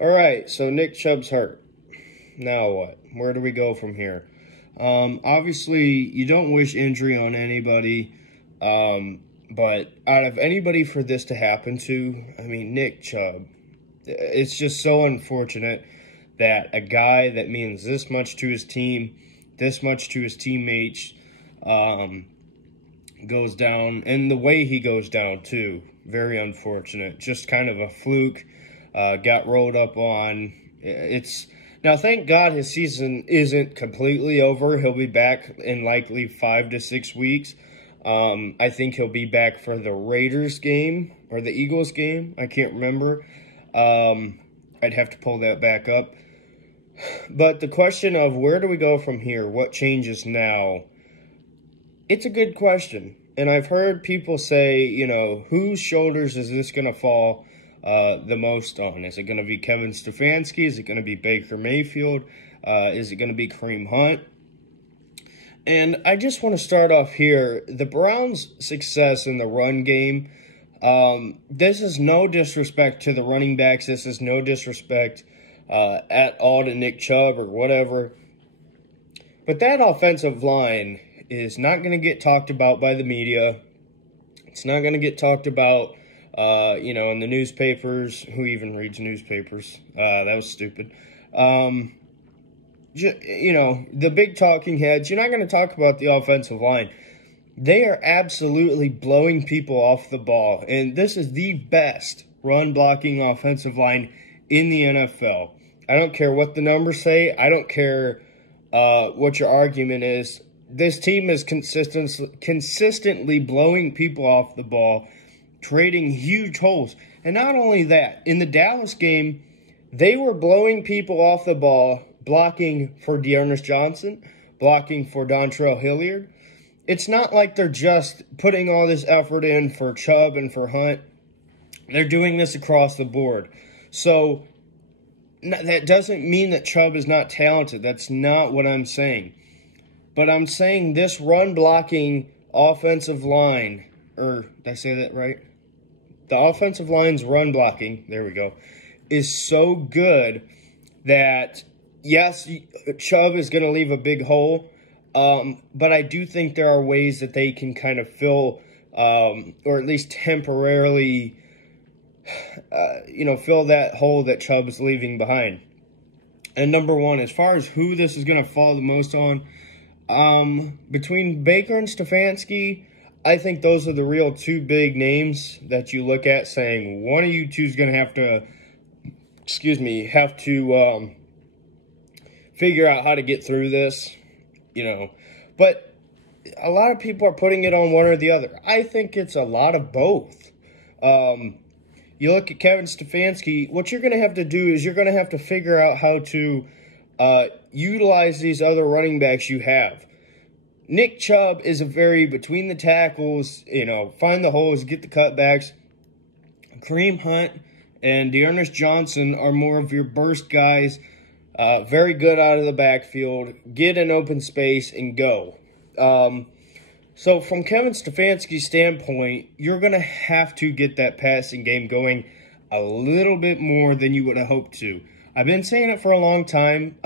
All right, so Nick Chubb's hurt. Now what? Where do we go from here? Obviously, you don't wish injury on anybody, but out of anybody for this to happen to, I mean, Nick Chubb, it's just so unfortunate that a guy that means this much to his team, this much to his teammates, goes down, and the way he goes down, too. Very unfortunate. Just kind of a fluke. Got rolled up on. Now, thank God his season isn't completely over. He'll be back in likely 5 to 6 weeks. I think he'll be back for the Raiders game or the Eagles game. I can't remember. I'd have to pull that back up. But the question of where do we go from here? What changes now? It's a good question. And I've heard people say, whose shoulders is this going to fall the most on? Is it going to be Kevin Stefanski? Is it going to be Baker Mayfield? Is it going to be Kareem Hunt? And I just want to start off here. The Browns' success in the run game, this is no disrespect to the running backs. This is no disrespect at all to Nick Chubb or whatever. But that offensive line is not going to get talked about by the media. It's not going to get talked about, in the newspapers. Who even reads newspapers? That was stupid. The big talking heads, you're not going to talk about the offensive line. They are absolutely blowing people off the ball. And this is the best run-blocking offensive line in the NFL. I don't care what the numbers say. I don't care what your argument is. This team is consistently blowing people off the ball, creating huge holes. And not only that, in the Dallas game, they were blowing people off the ball, blocking for D'Ernest Johnson, blocking for Dontrell Hilliard. It's not like they're just putting all this effort in for Chubb and for Hunt. They're doing this across the board. So that doesn't mean that Chubb is not talented. That's not what I'm saying. But I'm saying this run-blocking offensive line, or did I say that right? The offensive line's run-blocking, there we go, is so good that, yes, Chubb is going to leave a big hole, but I do think there are ways that they can kind of fill, or at least temporarily, fill that hole that Chubb is leaving behind. And number one, as far as who this is going to fall the most on, between Baker and Stefanski, I think those are the real two big names that you look at saying one of you two is going to have to figure out how to get through this, But a lot of people are putting it on one or the other. I think it's a lot of both. You look at Kevin Stefanski, what you're going to have to do is you're going to have to figure out how to utilize these other running backs you have. Nick Chubb is a very between the tackles, find the holes, get the cutbacks. Kareem Hunt and D'Ernest Johnson are more of your burst guys, very good out of the backfield, get an open space and go. So from Kevin Stefanski's standpoint, you're going to have to get that passing game going a little bit more than you would have hoped to. I've been saying it for a long time.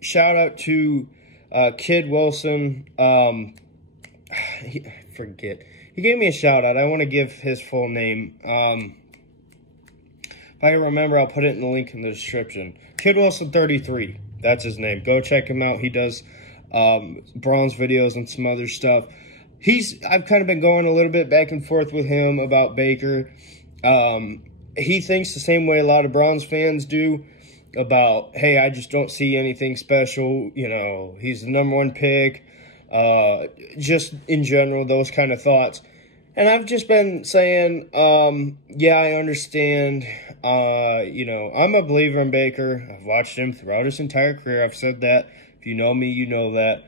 Shout out to Kid Wilson. Forget. He gave me a shout out. I want to give his full name. If I can remember, I'll put it in the link in the description. Kid Wilson 33. That's his name. Go check him out. He does Browns videos and some other stuff. I've kind of been going a little bit back and forth with him about Baker. He thinks the same way a lot of Browns fans do about, hey, I just don't see anything special. He's the number one pick. Just in general, those kind of thoughts. And I've just been saying, yeah, I understand. I'm a believer in Baker. I've watched him throughout his entire career. I've said that. If you know me, you know that.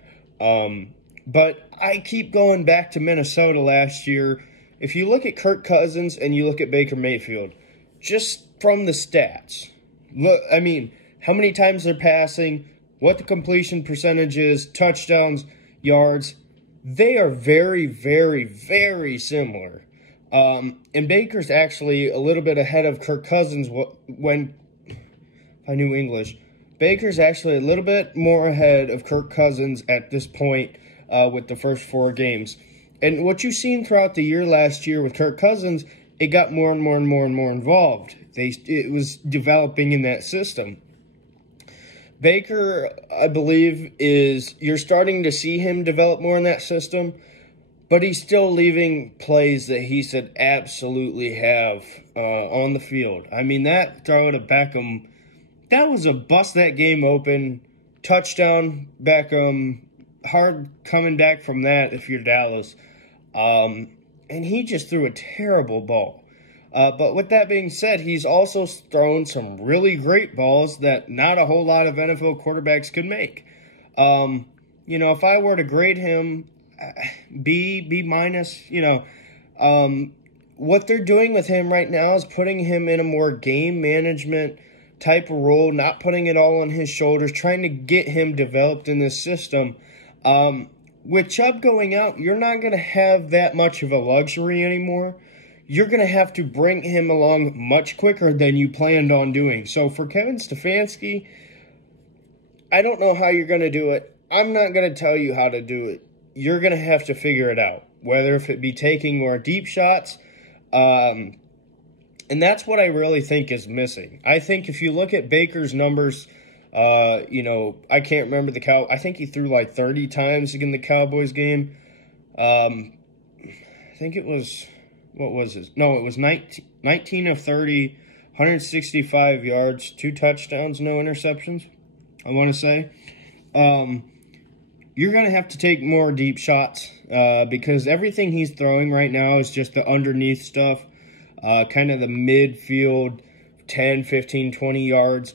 But I keep going back to Minnesota last year. If you look at Kirk Cousins and you look at Baker Mayfield, just from the stats, look, how many times they're passing, what the completion percentage is, touchdowns, yards, they are very, very, very similar. And Baker's actually a little bit ahead of Kirk Cousins when I knew English. Baker's actually a little bit more ahead of Kirk Cousins at this point with the first 4 games. And what you've seen throughout the year last year with Kirk Cousins, it got more and more and more and more involved. It was developing in that system. Baker, I believe, you're starting to see him develop more in that system, but he's still leaving plays that he should absolutely have on the field. I mean, that throw to Beckham, that was a bust that game open. Touchdown, Beckham. Hard coming back from that if you're Dallas. And he just threw a terrible ball. But with that being said, he's also thrown some really great balls that not a whole lot of NFL quarterbacks could make. If I were to grade him B minus, what they're doing with him right now is putting him in a more game management type of role, not putting it all on his shoulders, trying to get him developed in this system. With Chubb going out, you're not going to have that much of a luxury anymore. You're going to have to bring him along much quicker than you planned on doing. So for Kevin Stefanski, I don't know how you're going to do it. I'm not going to tell you how to do it. You're going to have to figure it out, whether if it be taking more deep shots. And that's what I really think is missing. I think if you look at Baker's numbers, I can't remember I think he threw like 30 times in the Cowboys game. I think it was, what was it? No, it was 19 of 30, 165 yards, 2 touchdowns, no interceptions, I want to say. You're going to have to take more deep shots because everything he's throwing right now is just the underneath stuff, kind of the midfield, 10, 15, 20 yards.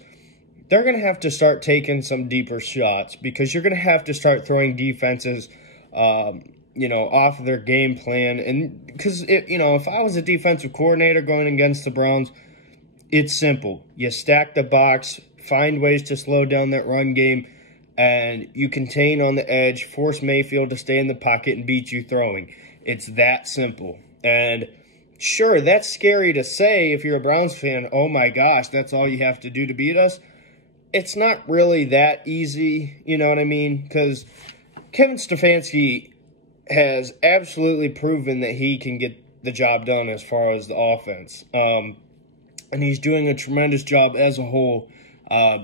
They're going to have to start taking some deeper shots because you're going to have to start throwing defenses, off of their game plan. And because, if I was a defensive coordinator going against the Browns, it's simple. You stack the box, find ways to slow down that run game, and you contain on the edge, force Mayfield to stay in the pocket and beat you throwing. It's that simple. And sure, that's scary to say if you're a Browns fan. Oh my gosh, that's all you have to do to beat us. It's not really that easy, you know what I mean? Because Kevin Stefanski has absolutely proven that he can get the job done as far as the offense. And he's doing a tremendous job as a whole,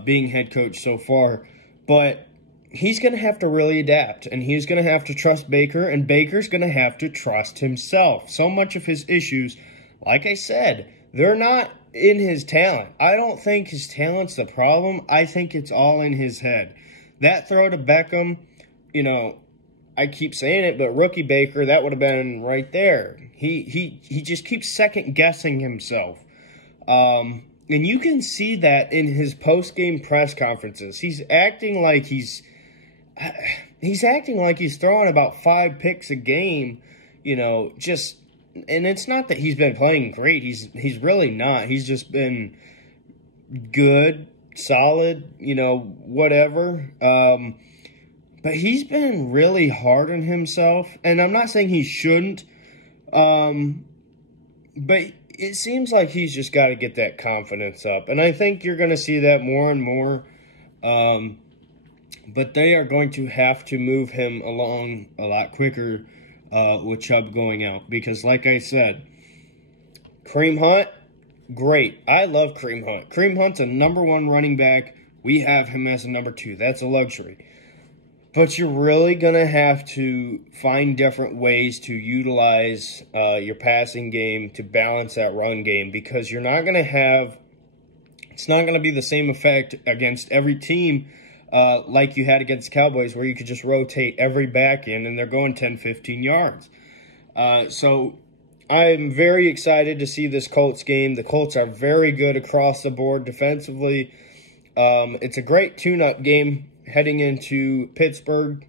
being head coach so far. But he's going to have to really adapt, and he's going to have to trust Baker, and Baker's going to have to trust himself. So much of his issues, like I said, they're not in his talent. I don't think his talent's the problem. I think it's all in his head. That throw to Beckham, I keep saying it, but rookie Baker, that would have been right there. He just keeps second-guessing himself. And you can see that in his post-game press conferences. He's acting like he's throwing about 5 picks a game, and it's not that he's been playing great. He's really not. He's just been good, solid, whatever. But he's been really hard on himself, and I'm not saying he shouldn't, but it seems like he's just got to get that confidence up. And I think you're going to see that more and more. But they are going to have to move him along a lot quicker with Chubb going out. Because like I said, Kareem Hunt, great. I love Kareem Hunt. Kareem Hunt's a #1 running back. We have him as a #2. That's a luxury. But you're really going to have to find different ways to utilize your passing game to balance that run game, because you're not going to have – it's not going to be the same effect against every team like you had against the Cowboys, where you could just rotate every back in and they're going 10, 15 yards. So I'm very excited to see this Colts game. The Colts are very good across the board defensively. It's a great tune-up game heading into Pittsburgh.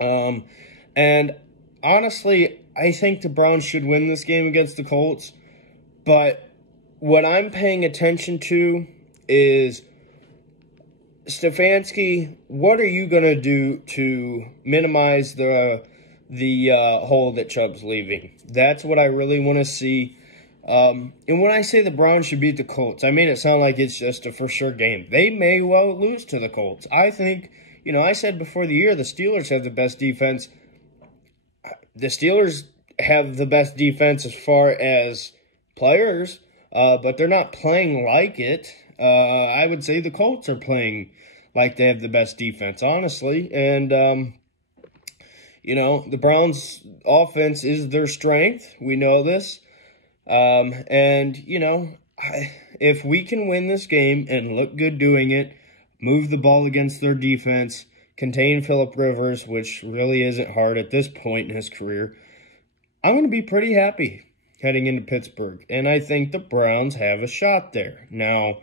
And honestly, I think the Browns should win this game against the Colts. But what I'm paying attention to is, Stefanski, what are you going to do to minimize the hole that Chubb's leaving? That's what I really want to see. And when I say the Browns should beat the Colts, I made it sound like it's just a for sure game. They may well lose to the Colts. I think, I said before the year the Steelers have the best defense. The Steelers have the best defense as far as players, but they're not playing like it. I would say the Colts are playing like they have the best defense, honestly. And, the Browns' offense is their strength. We know this. If we can win this game and look good doing it, move the ball against their defense, contain Phillip Rivers, which really isn't hard at this point in his career, I'm going to be pretty happy heading into Pittsburgh. And I think the Browns have a shot there. Now,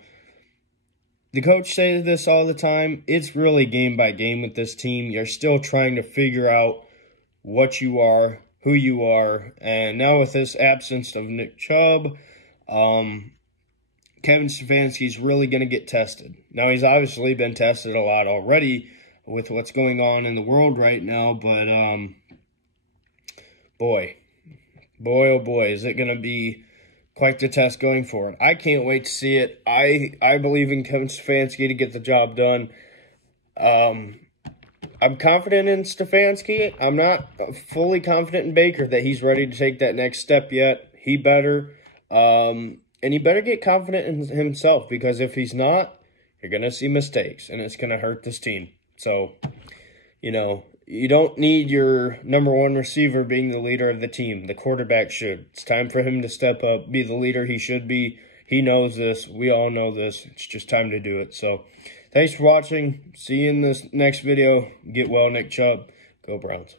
the coach says this all the time. It's really game by game with this team. You're still trying to figure out what you are, who you are. And now with this absence of Nick Chubb, Kevin Stefanski's really going to get tested. Now, he's obviously been tested a lot already with what's going on in the world right now. But, boy, oh boy, is it going to be quite the test going forward. I can't wait to see it. I believe in Kevin Stefanski to get the job done. I'm confident in Stefanski. I'm not fully confident in Baker that he's ready to take that next step yet. He better. And he better get confident in himself, because if he's not, you're going to see mistakes, and it's going to hurt this team. So, you don't need your number one receiver being the leader of the team. The quarterback should. It's time for him to step up, be the leader he should be. He knows this. We all know this. It's just time to do it. So, thanks for watching. See you in this next video. Get well, Nick Chubb. Go Browns.